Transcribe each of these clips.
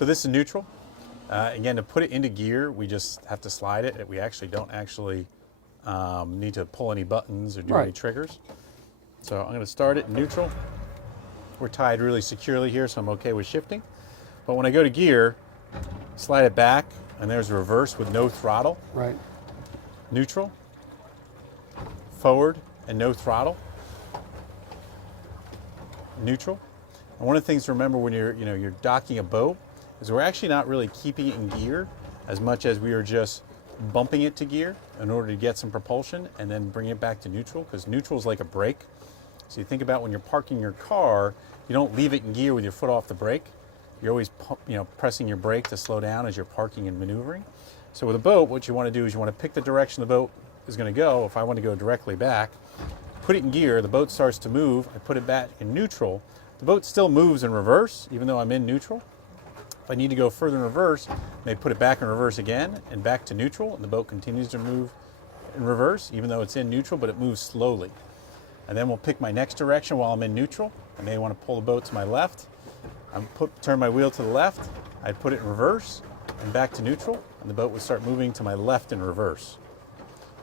So this is neutral. Again, to put it into gear, we just have to slide it. We actually don't need to pull any buttons or do any triggers. So I'm going to start it in neutral. We're tied really securely here, so I'm okay with shifting. But when I go to gear, slide it back, and there's reverse with no throttle. Right. Neutral, forward, and no throttle. Neutral. And one of the things to remember when you're docking a boat is we're actually not really keeping it in gear as much as we are just bumping it to gear in order to get some propulsion and then bring it back to neutral, because neutral is like a brake. So you think about when you're parking your car, you don't leave it in gear with your foot off the brake. You're always pressing your brake to slow down as you're parking and maneuvering. So with a boat, what you want to do is you want to pick the direction the boat is going to go. If I want to go directly back, put it in gear, the boat starts to move, I put it back in neutral. The boat still moves in reverse, even though I'm in neutral. If I need to go further in reverse, I may put it back in reverse again and back to neutral, and the boat continues to move in reverse, even though it's in neutral, but it moves slowly. And then we'll pick my next direction while I'm in neutral. I may want to pull the boat to my left. Turn my wheel to the left. I'd put it in reverse and back to neutral, and the boat would start moving to my left in reverse.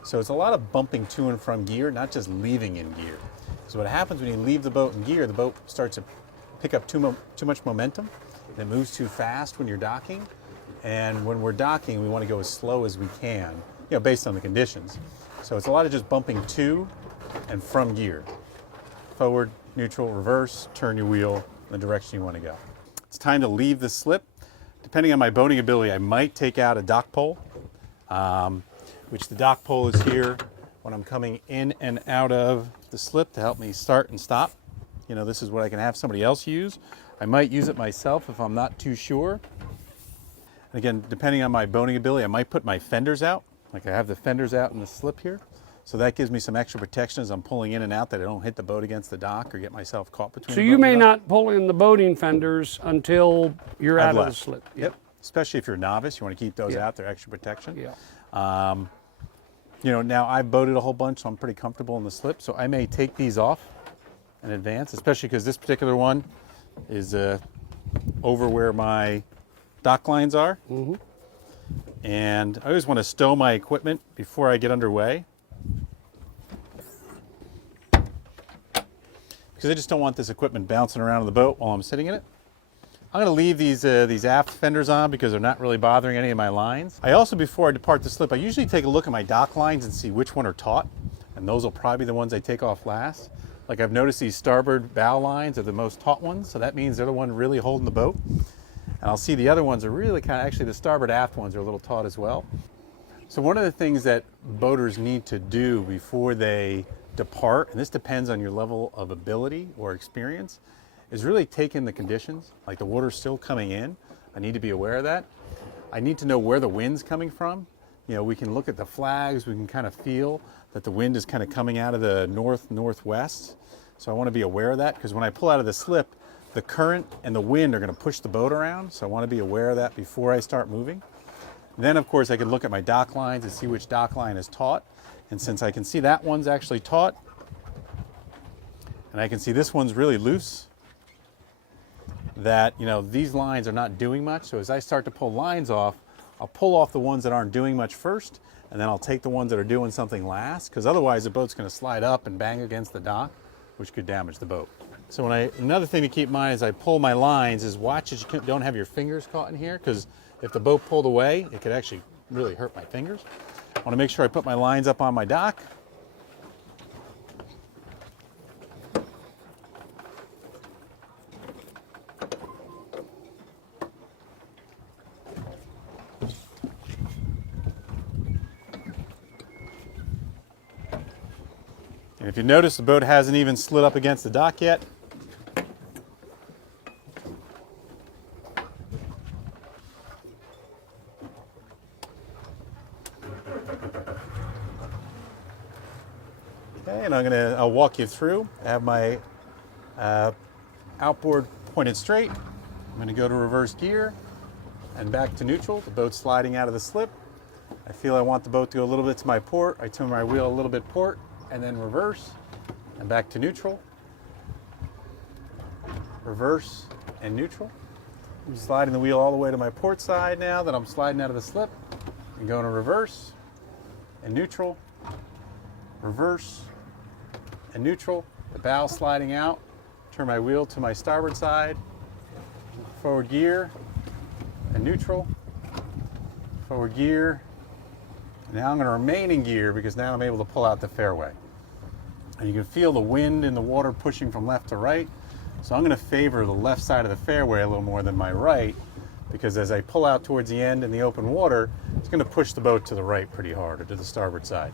So it's a lot of bumping to and from gear, not just leaving in gear. So what happens when you leave the boat in gear, the boat starts to pick up too much momentum, and it moves too fast when you're docking. And when we're docking, we want to go as slow as we can, based on the conditions. So it's a lot of just bumping to and from gear. Forward, neutral, reverse, turn your wheel in the direction you want to go. It's time to leave the slip. Depending on my boating ability, I might take out a dock pole, which the dock pole is here when I'm coming in and out of the slip to help me start and stop. This is what I can have somebody else use. I might use it myself if I'm not too sure. And again, depending on my boating ability, I might put my fenders out. Like I have the fenders out in the slip here. So that gives me some extra protection as I'm pulling in and out, that I don't hit the boat against the dock or get myself caught between So the boat you and may the dock. not pull in the boating fenders until you're out of the slip. Yep. Especially if you're a novice, you want to keep those out. They're extra protection. Yeah. Now I've boated a whole bunch, so I'm pretty comfortable in the slip. So I may take these off in advance, especially because this particular one is over where my dock lines are. Mm-hmm. And I always want to stow my equipment before I get underway, because I just don't want this equipment bouncing around in the boat while I'm sitting in it. I'm going to leave these aft fenders on because they're not really bothering any of my lines. I also, before I depart the slip, I usually take a look at my dock lines and see which one are taut, and those will probably be the ones I take off last. Like I've noticed these starboard bow lines are the most taut ones, so that means they're the one really holding the boat. And I'll see the other ones are really actually the starboard aft ones are a little taut as well. So one of the things that boaters need to do before they depart, and this depends on your level of ability or experience, is really take in the conditions. Like the water's still coming in. I need to be aware of that. I need to know where the wind's coming from. We can look at the flags, we can kind of feel that the wind is kind of coming out of the northwest. So I want to be aware of that, because when I pull out of the slip, the current and the wind are going to push the boat around. So I want to be aware of that before I start moving. Then of course I can look at my dock lines and see which dock line is taut. And since I can see that one's actually taut, and I can see this one's really loose, that these lines are not doing much. So as I start to pull lines off, I'll pull off the ones that aren't doing much first, and then I'll take the ones that are doing something last, because otherwise the boat's going to slide up and bang against the dock, which could damage the boat. So another thing to keep in mind as I pull my lines is watch that you don't have your fingers caught in here, because if the boat pulled away, it could actually really hurt my fingers. I want to make sure I put my lines up on my dock. And if you notice, the boat hasn't even slid up against the dock yet. Okay, and I'll walk you through. I have my outboard pointed straight. I'm going to go to reverse gear and back to neutral. The boat's sliding out of the slip. I feel I want the boat to go a little bit to my port. I turn my wheel a little bit port, and then reverse and back to neutral, reverse and neutral. Sliding the wheel all the way to my port side now that I'm sliding out of the slip. And going to reverse and neutral, reverse and neutral. The bow sliding out. Turn my wheel to my starboard side. Forward gear and neutral. Forward gear. Now I'm going to remain in gear because now I'm able to pull out the fairway. And you can feel the wind in the water pushing from left to right. So I'm going to favor the left side of the fairway a little more than my right, because as I pull out towards the end in the open water, it's going to push the boat to the right pretty hard, or to the starboard side.